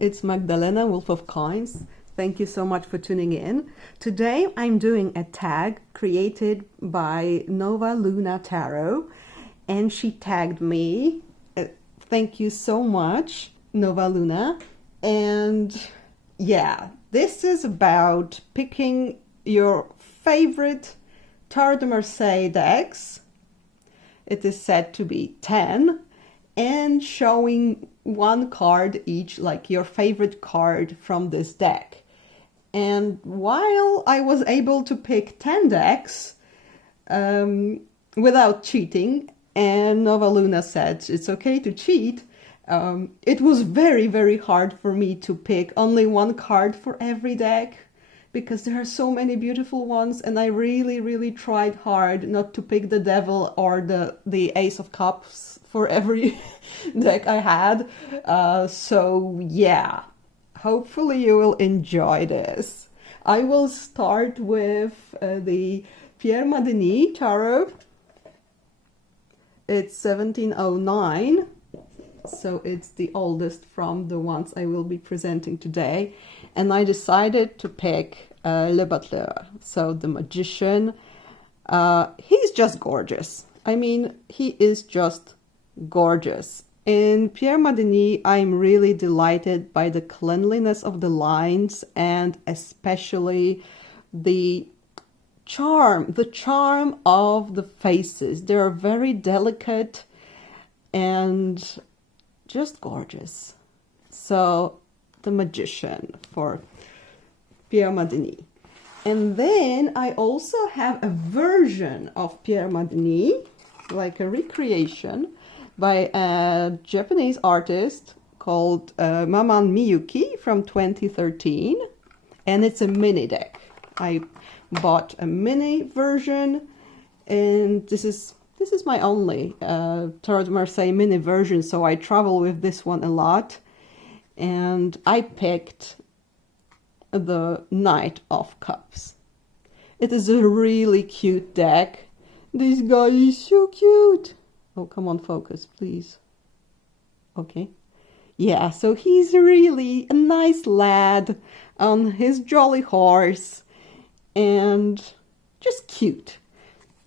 it's Magdalena, Wolf of Coins. Thank you so much for tuning in. Today I'm doing a tag created by Nova Luna Tarot, and she tagged me. Thank you so much, Nova Luna. And yeah, this is about picking your favorite Tarot de Marseille decks. It is said to be 10, and showing one card each, like your favorite card from this deck. And while I was able to pick 10 decks without cheating, and Nova Luna said it's okay to cheat, it was very, very hard for me to pick only one card for every deck, because there are so many beautiful ones, and I really, really tried hard not to pick the Devil or the Ace of Cups for every deck I had. So yeah, hopefully you will enjoy this. I will start with the Pierre Tarot. It's 1709, so it's the oldest from the ones I will be presenting today. And I decided to pick Le Battleur, so the Magician. He's just gorgeous. I mean, he is just gorgeous. In Pierre Madeny, I'm really delighted by the cleanliness of the lines, and especially the charm of the faces. They're very delicate and just gorgeous. So the Magician for Pierre Madeny. And then I also have a version of Pierre Madeny, like a recreation by a Japanese artist called Maman Miyuki from 2013, and it's a mini deck. I bought a mini version, and this is my only Tarot de Marseille mini version, so I travel with this one a lot. And I picked the Knight of Cups. It is a really cute deck. This guy is so cute. Oh, come on, focus, please. Okay. Yeah, so he's really a nice lad on his jolly horse and just cute.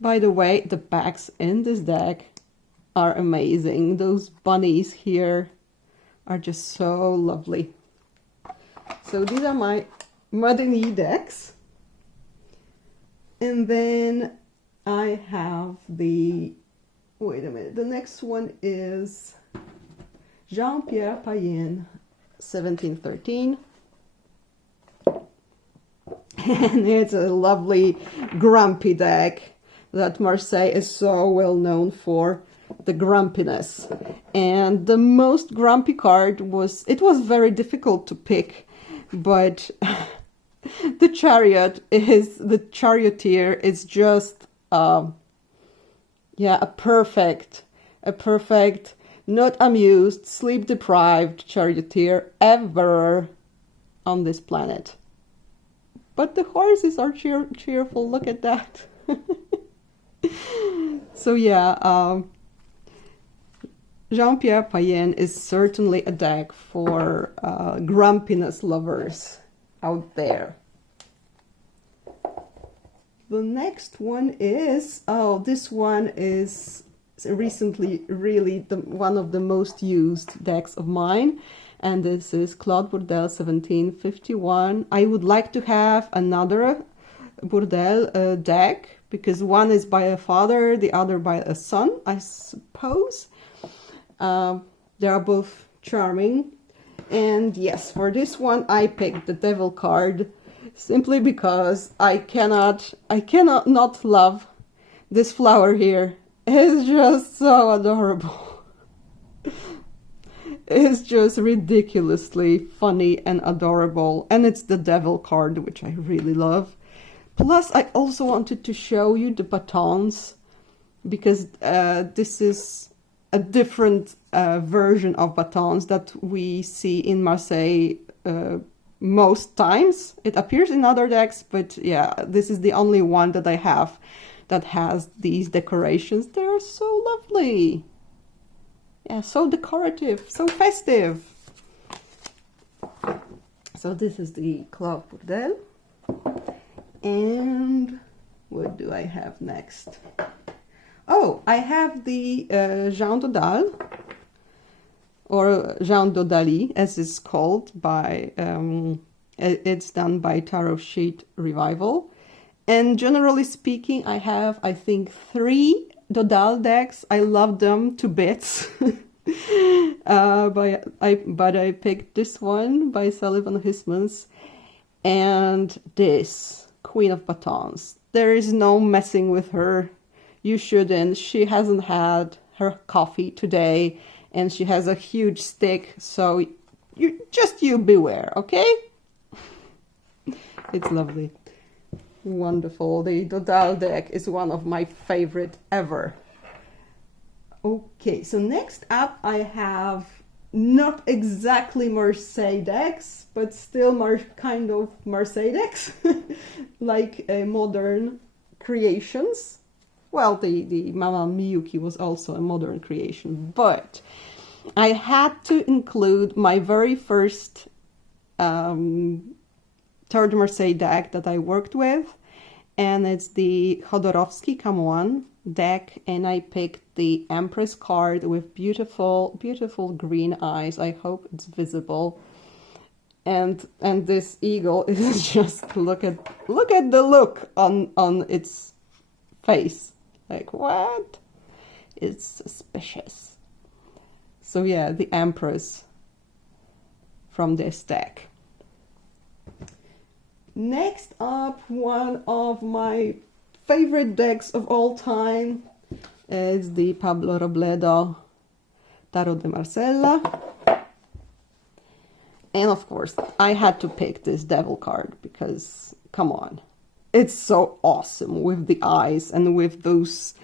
By the way, the backs in this deck are amazing. Those bunnies here are just so lovely. So these are my Madeny decks. And then I have the, wait a minute, the next one is Jean-Pierre Payen, 1713. And it's a lovely grumpy deck that Marseille is so well known for, the grumpiness. And the most grumpy card was, it was very difficult to pick, but the charioteer is just a perfect, not amused, sleep deprived charioteer ever on this planet. But the horses are cheerful, look at that. So yeah, Jean-Pierre Payen is certainly a deck for grumpiness lovers out there. The next one is, this one is recently really one of the most used decks of mine, and this is Claude Bell 1751. I would like to have another Bordel deck, because one is by a father, the other by a son, I suppose. They are both charming. And yes, for this one I picked the Devil card, simply because I cannot not love this flower here. It's just so adorable. It's just ridiculously funny and adorable, and it's the Devil card, which I really love. Plus, I also wanted to show you the batons, because this is a different version of batons that we see in Marseille most times. It appears in other decks, but yeah, this is the only one that I have that has these decorations. They're so lovely. Yeah, so decorative, so festive. So this is the Claude Bell. And what do I have next? Oh, I have the Jean Dodal, or Jean Dodali, as it's called by, it's done by Tarot Sheet Revival. And generally speaking, I have, I think, 3 Dodal decks. I love them to bits. But I picked this one by Sullivan Hismans and this Queen of Batons. There is no messing with her. You shouldn't. She hasn't had her coffee today and she has a huge stick, so you beware, okay? It's lovely. Wonderful. The Dodal deck is one of my favorite ever. Okay, so next up I have not exactly Marseille decks, but still kind of Marseille decks, like modern creations. Well, the Mama Miyuki was also a modern creation, but I had to include my very first Tarot de Marseille deck that I worked with, and it's the Khodorovsky Kamoan deck, and I picked the Empress card with beautiful, beautiful green eyes. I hope it's visible. And this eagle is just look at the look on its face. Like, what? It's suspicious. So yeah, the Empress from this deck. Next up, one of my favorite decks of all time is the Pablo Robledo Tarot de Marseille. And of course, I had to pick this devil card because, come on, it's so awesome with the eyes and with those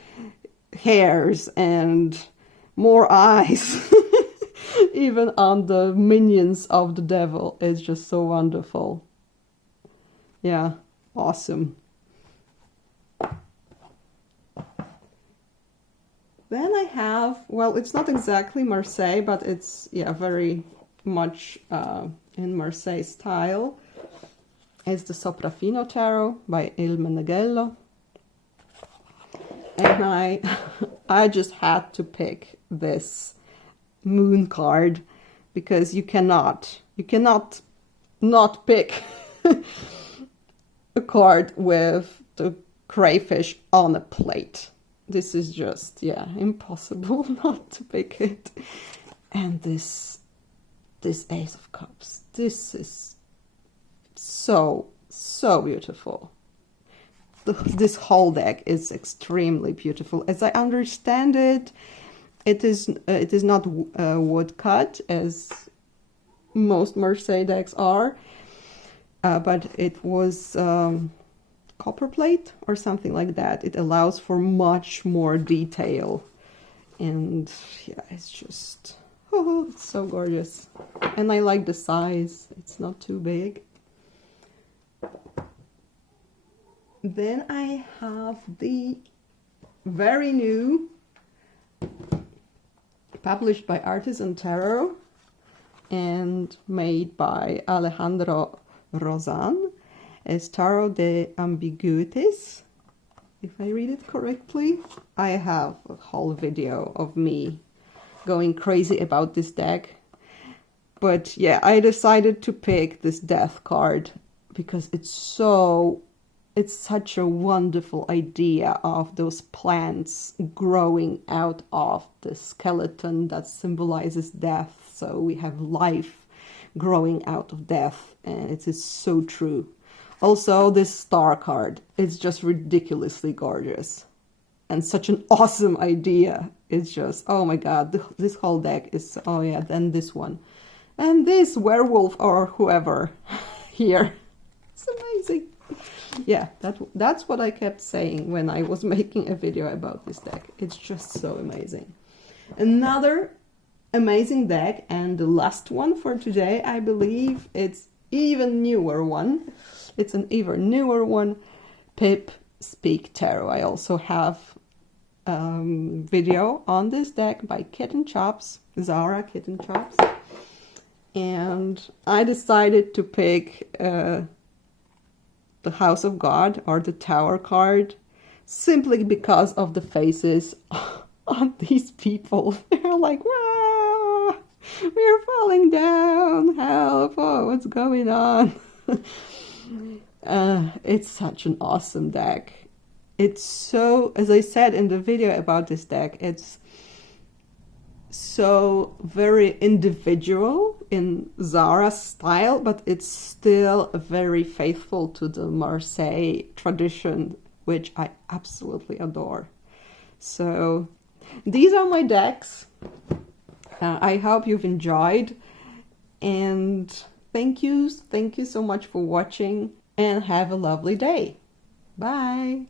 hairs and more eyes. Even on the minions of the devil. It's just so wonderful. Yeah, awesome. Then I have, well, it's not exactly Marseille, but it's, yeah, very much in Marseille style. It's the Soprafino Tarot by Il Meneghello. And I just had to pick this moon card because you cannot not pick a card with the crayfish on a plate. This is just, yeah, impossible not to pick it. And this Ace of Cups, this is so beautiful. This whole deck is extremely beautiful. As I understand it, it is not woodcut as most Marseille decks are, but it was copper plate or something like that. It allows for much more detail, and yeah, it's just, oh, it's so gorgeous. And I like the size, it's not too big. Then I have the very new, published by Artis Tarot and made by Alejandro Rozan, is Tarot de Ambiguities. If I read it correctly, I have a whole video of me going crazy about this deck. But yeah, I decided to pick this death card because it's such a wonderful idea of those plants growing out of the skeleton that symbolizes death. So we have life growing out of death, and it is so true. Also, this star card is just ridiculously gorgeous and such an awesome idea. It's just, oh my god, this whole deck is, oh yeah, then this one. And this werewolf or whoever here. It's amazing. Yeah, that's what I kept saying when I was making a video about this deck. It's just so amazing. Another amazing deck, and the last one for today, I believe it's even newer one. It's an even newer one, Pip Tarot. I also have video on this deck by Kitten Chops, Zara Kitten Chops. and I decided to pick the House of God, or the Tower card, simply because of the faces on these people. They're like, wow, we're falling down, help, oh, what's going on? It's such an awesome deck. It's so, as I said in the video about this deck, it's so very individual in Zara's style, but it's still very faithful to the Marseille tradition, which I absolutely adore. So these are my decks. I hope you've enjoyed, and thank you so much for watching, and have a lovely day. Bye.